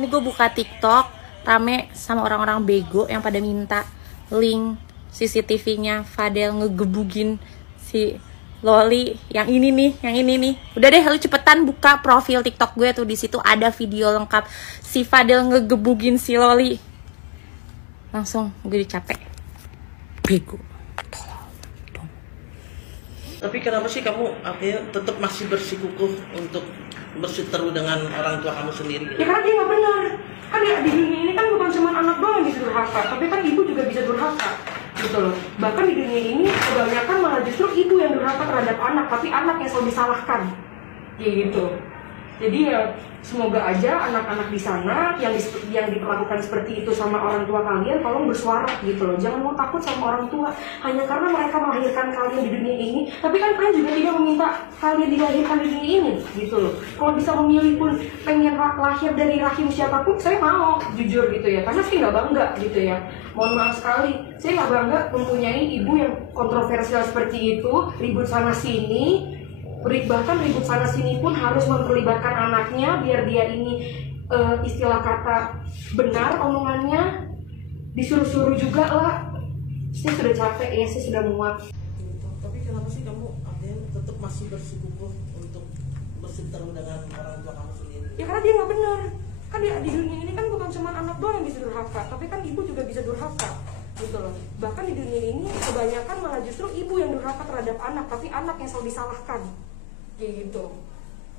Ini gue buka TikTok, rame sama orang-orang bego yang pada minta link CCTV-nya Fadel ngegebugin si Loli. Yang ini nih. Udah deh, lu cepetan buka profil TikTok gue tuh, di situ ada video lengkap si Fadel ngegebugin si Loli. Langsung gue capek. Bego. Tapi kenapa sih kamu artinya tetap masih bersikukuh untuk berseteru dengan orang tua kamu sendiri? Ya karena dia nggak benar. Kan ya, di dunia ini kan bukan cuma anak doang yang bisa durhaka, tapi kan ibu juga bisa durhaka, gitu loh. Bahkan di dunia ini kebanyakan malah justru ibu yang durhaka terhadap anak, tapi anak yang selalu disalahkan, gitu. Jadi ya semoga aja anak-anak di sana yang diperlakukan seperti itu sama orang tua kalian, tolong bersuara, gitu loh. Jangan mau takut sama orang tua hanya karena mereka melahirkan kalian di dunia ini, tapi kan kalian juga tidak meminta kalian dilahirkan di dunia ini, gitu loh. Kalau bisa memilih pun pengen lahir dari rahim siapapun, saya mau, jujur gitu ya, karena saya nggak bangga gitu ya. Mohon maaf sekali, saya nggak bangga mempunyai ibu yang kontroversial seperti itu, ribut sana sini. Bahkan ribut sana sini pun harus memperlibatkan anaknya biar dia ini istilah kata benar omongannya, disuruh-suruh juga lah. Saya sudah capek ya, saya sudah muak. Tapi kenapa sih kamu artinya tetap masih bersikukuh untuk berseteru dengan orang tua kamu sendiri? Ya karena dia nggak benar. Kan ya, di dunia ini kan bukan cuma anak doang yang bisa durhaka, tapi kan ibu juga bisa durhaka, gitu loh. Bahkan di dunia ini kebanyakan malah justru ibu yang durhaka terhadap anak, tapi anak yang selalu disalahkan, gitu.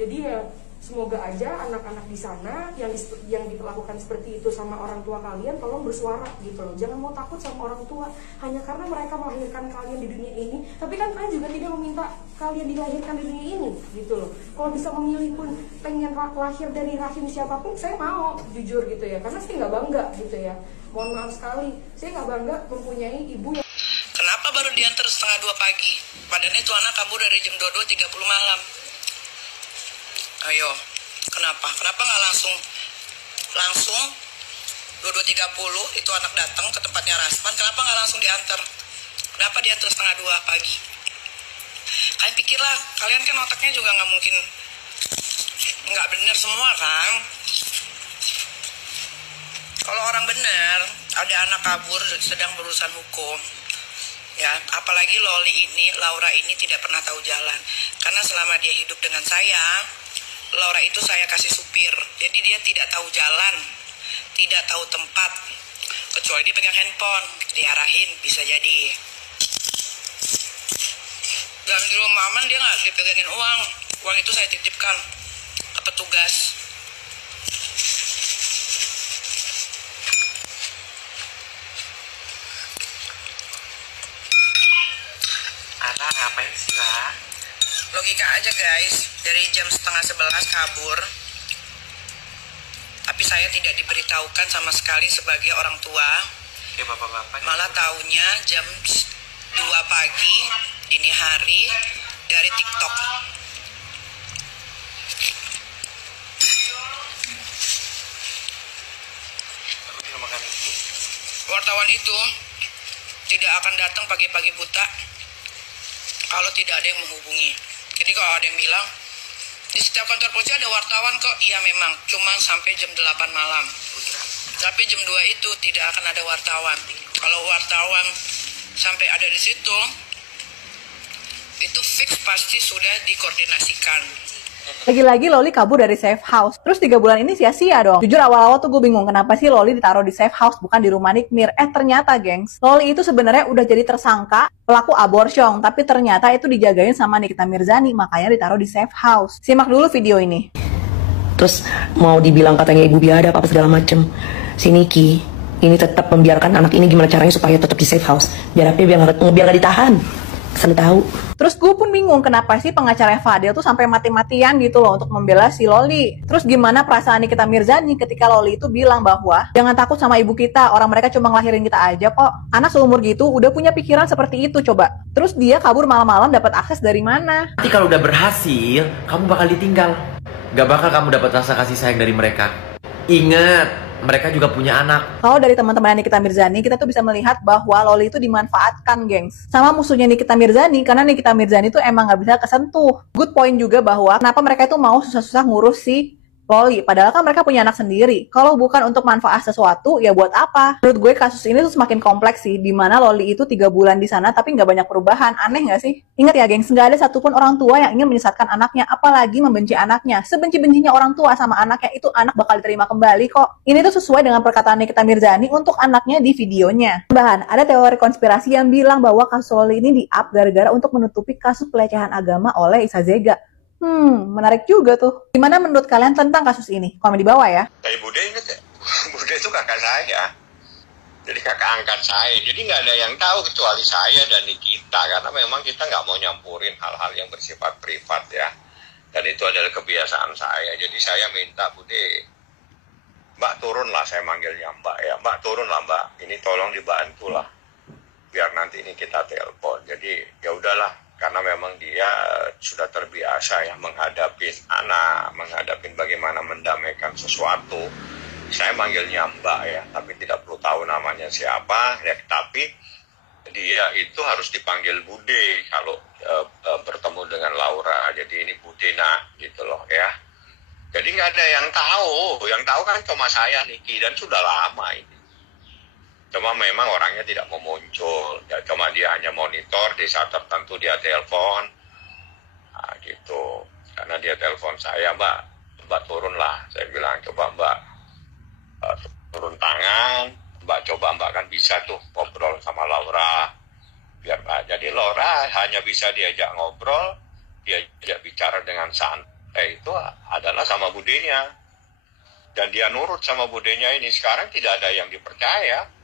Jadi ya semoga aja anak-anak di sana yang diperlakukan seperti itu sama orang tua kalian, tolong bersuara, gitu loh. Jangan mau takut sama orang tua hanya karena mereka melahirkan kalian di dunia ini, tapi kan kalian juga tidak meminta kalian dilahirkan di dunia ini, gitu loh. Kalau bisa memilih pun pengen lahir dari rahim siapapun, saya mau, jujur gitu ya, karena saya nggak bangga gitu ya. Mohon maaf sekali, saya nggak bangga mempunyai ibu yang... Kenapa baru diantar setengah 2 pagi? Padahal itu anak kabur dari jam 22.30 malam. Ayo, kenapa? Kenapa nggak langsung 22.30 itu anak datang ke tempatnya Rasman? Kenapa nggak langsung diantar? Kenapa diantar setengah 2 pagi? Kalian pikirlah, kalian kan otaknya juga nggak mungkin nggak bener semua kan? Kalau orang bener, ada anak kabur sedang berurusan hukum. Ya, apalagi Laura ini tidak pernah tahu jalan. Karena selama dia hidup dengan saya, Laura itu saya kasih supir. Jadi dia tidak tahu jalan, tidak tahu tempat. Kecuali dia pegang handphone, diarahin, bisa jadi. Dan di rumah aman dia nggak dipegangin uang. Uang itu saya titipkan ke petugas. Anak ngapain sih lah? Logika aja guys, dari jam setengah 11 kabur, tapi saya tidak diberitahukan sama sekali sebagai orang tua. Ya bapak-bapak. Malah taunya jam 2 pagi dini hari dari TikTok. Aku juga makan itu. Wartawan itu tidak akan datang pagi-pagi buta kalau tidak ada yang menghubungi. Jadi kalau ada yang bilang, di setiap kantor polisi ada wartawan kok, iya memang, cuma sampai jam 8 malam. Tapi jam 2 itu tidak akan ada wartawan. Kalau wartawan sampai ada di situ, itu fix pasti sudah dikoordinasikan. Lagi-lagi Loli kabur dari safe house. Terus 3 bulan ini sia-sia dong. Jujur awal-awal tuh gue bingung kenapa sih Loli ditaruh di safe house bukan di rumah Nikmir. Ternyata gengs, Loli itu sebenarnya udah jadi tersangka pelaku abortion, tapi ternyata itu dijagain sama Nikita Mirzani, makanya ditaruh di safe house. Simak dulu video ini. Terus mau dibilang katanya ibu biadab apa segala macem. Si Niki ini tetap membiarkan anak ini, gimana caranya supaya tetap di safe house. Biar apa? Biar gak ditahan. Kesel tahu. Terus gue pun bingung kenapa sih pengacaranya Fadel tuh sampai mati-matian gitu loh untuk membela si Loli. Terus gimana perasaan Nikita Mirzani ketika Loli itu bilang bahwa jangan takut sama ibu kita, orang mereka cuma ngelahirin kita aja kok. Anak seumur gitu udah punya pikiran seperti itu coba. Terus dia kabur malam-malam dapat akses dari mana? Nanti kalau udah berhasil, kamu bakal ditinggal. Gak bakal kamu dapat rasa kasih sayang dari mereka. Ingat, mereka juga punya anak. Kalau dari teman-teman Nikita Mirzani, kita tuh bisa melihat bahwa Loli itu dimanfaatkan, gengs. Sama musuhnya Nikita Mirzani, karena Nikita Mirzani tuh emang nggak bisa kesentuh. Good point juga bahwa kenapa mereka itu mau susah-susah ngurus si Loli, padahal kan mereka punya anak sendiri. Kalau bukan untuk manfaat sesuatu, ya buat apa? Menurut gue kasus ini tuh semakin kompleks sih, dimana Loli itu 3 bulan di sana tapi nggak banyak perubahan. Aneh nggak sih? Ingat ya gengs, nggak ada satupun orang tua yang ingin menyesatkan anaknya, apalagi membenci anaknya. Sebenci-bencinya orang tua sama anaknya, itu anak bakal diterima kembali kok. Ini tuh sesuai dengan perkataan Nikita Mirzani untuk anaknya di videonya. Bahkan ada teori konspirasi yang bilang bahwa kasus Loli ini di-up gara-gara untuk menutupi kasus pelecehan agama oleh Isa Zega. Menarik juga tuh. Gimana menurut kalian tentang kasus ini? Komen di bawah ya. Kayak Bude inget ya? Bude itu kakak saya. Jadi kakak angkat saya. Jadi nggak ada yang tahu kecuali saya dan Nikita. Karena memang kita nggak mau nyampurin hal-hal yang bersifat privat ya. Dan itu adalah kebiasaan saya. Jadi saya minta Bude, Mbak turun lah, saya manggilnya Mbak ya. Mbak turun lah Mbak. Ini tolong dibantu lah. Biar nanti ini kita telepon. Jadi ya udahlah. Karena memang dia sudah terbiasa ya menghadapi anak, menghadapi bagaimana mendamaikan sesuatu. Saya manggilnya Mbak ya, tapi tidak perlu tahu namanya siapa. Ya, tapi dia itu harus dipanggil Bude kalau bertemu dengan Laura. Jadi ini Bude nak, gitu loh ya. Jadi nggak ada yang tahu kan cuma saya Niki dan sudah lama ini. Cuma memang orangnya tidak mau muncul, ya, cuma dia hanya monitor di saat tertentu dia telepon, nah, gitu. Karena dia telepon saya, Mbak turun lah. Saya bilang coba Mbak turun tangan, Mbak kan bisa tuh ngobrol sama Laura, biar jadi Laura hanya bisa diajak ngobrol, diajak bicara dengan santai itu adalah sama budenya, dan dia nurut sama budenya ini. Sekarang tidak ada yang dipercaya.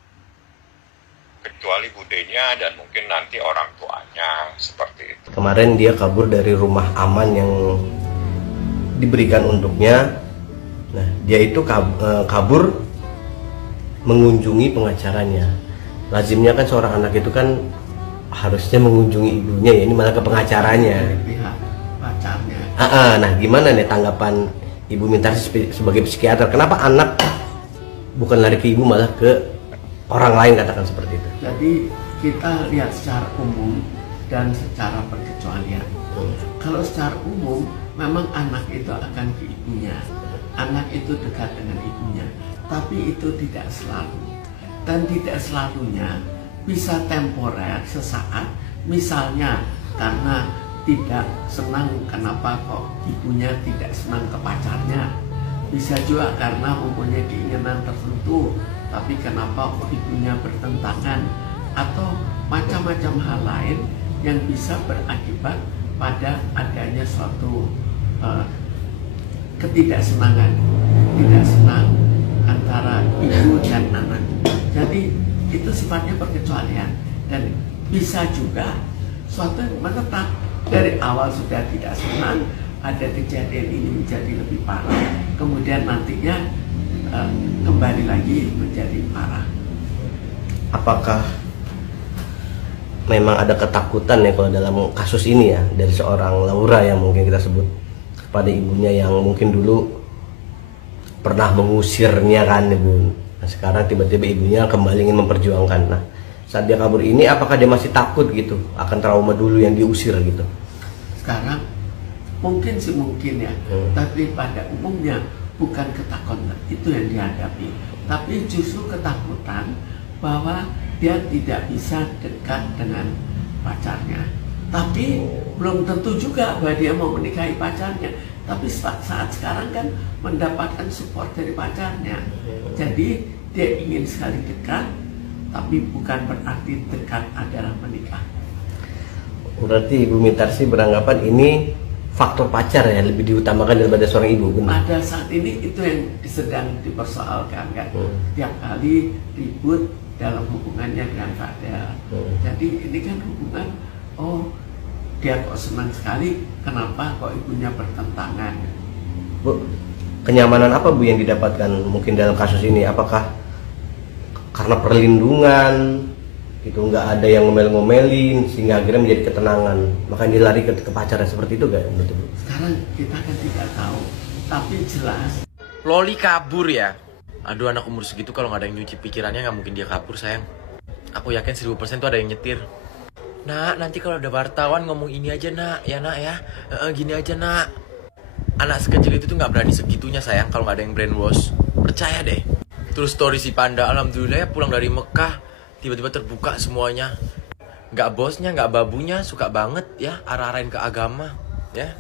Kecuali budenya dan mungkin nanti orang tuanya, seperti itu. Kemarin dia kabur dari rumah aman yang diberikan untuknya. Nah, dia itu kabur mengunjungi pengacaranya. Lazimnya kan seorang anak itu kan harusnya mengunjungi ibunya ya, ini malah ke pengacaranya. Pihak pacarnya. Nah, gimana nih tanggapan Ibu Mintarsi sebagai psikiater? Kenapa anak bukan lari ke ibu malah ke orang lain, katakan seperti itu? Jadi kita lihat secara umum dan secara perkecualian. Kalau secara umum memang anak itu akan ke ibunya, anak itu dekat dengan ibunya, tapi itu tidak selalu, dan tidak selalunya bisa temporer sesaat. Misalnya karena tidak senang kenapa kok ibunya tidak senang ke pacarnya, bisa juga karena mempunyai keinginan tertentu tapi kenapa kok ibunya bertentangan, atau macam-macam hal lain yang bisa berakibat pada adanya suatu ketidaksenangan, tidak senang antara ibu dan anak. Jadi itu sifatnya perkecualian, dan bisa juga suatu yang menetap dari awal sudah tidak senang, ada kejadian ini menjadi lebih parah, kemudian nantinya kembali lagi menjadi parah. Apakah memang ada ketakutan ya kalau dalam kasus ini ya dari seorang Laura yang mungkin kita sebut kepada ibunya yang mungkin dulu pernah mengusirnya kan Ibu. Nah, sekarang tiba-tiba ibunya kembali ingin memperjuangkan. Nah, saat dia kabur ini apakah dia masih takut gitu akan trauma dulu yang diusir gitu? Sekarang mungkin sih mungkin ya, tapi pada umumnya bukan ketakutan itu yang dihadapi, tapi justru ketakutan bahwa dia tidak bisa dekat dengan pacarnya. Tapi belum tentu juga bahwa dia mau menikahi pacarnya. Tapi saat sekarang kan mendapatkan support dari pacarnya. Jadi dia ingin sekali dekat, tapi bukan berarti dekat adalah menikah. Berarti Ibu Mintarsi beranggapan ini faktor pacar ya lebih diutamakan daripada seorang ibu, benar? Pada saat ini itu yang sedang dipersoalkan kan. Tiap kali ribut dalam hubungannya dengan Fadel. Jadi ini kan hubungan, dia kok senang sekali, kenapa kok ibunya bertentangan? Bu, kenyamanan apa Bu yang didapatkan mungkin dalam kasus ini? Apakah karena perlindungan itu nggak ada yang ngomel-ngomelin sehingga akhirnya menjadi ketenangan, makanya dia lari ke pacaran seperti itu gak? Sekarang kita kan tidak tahu, tapi jelas Loli kabur ya. Aduh, anak umur segitu kalau nggak ada yang nyuci pikirannya nggak mungkin dia kabur sayang. Aku yakin 1000% tuh ada yang nyetir. Nak, nanti kalau ada wartawan ngomong ini aja nak, ya nak ya, gini aja nak. Anak sekecil itu tuh nggak berani segitunya sayang kalau nggak ada yang brainwash. Percaya deh. Terus story si Panda, alhamdulillah ya pulang dari Mekah tiba-tiba terbuka semuanya. Nggak bosnya, nggak babunya, suka banget ya arah-arahin ke agama ya.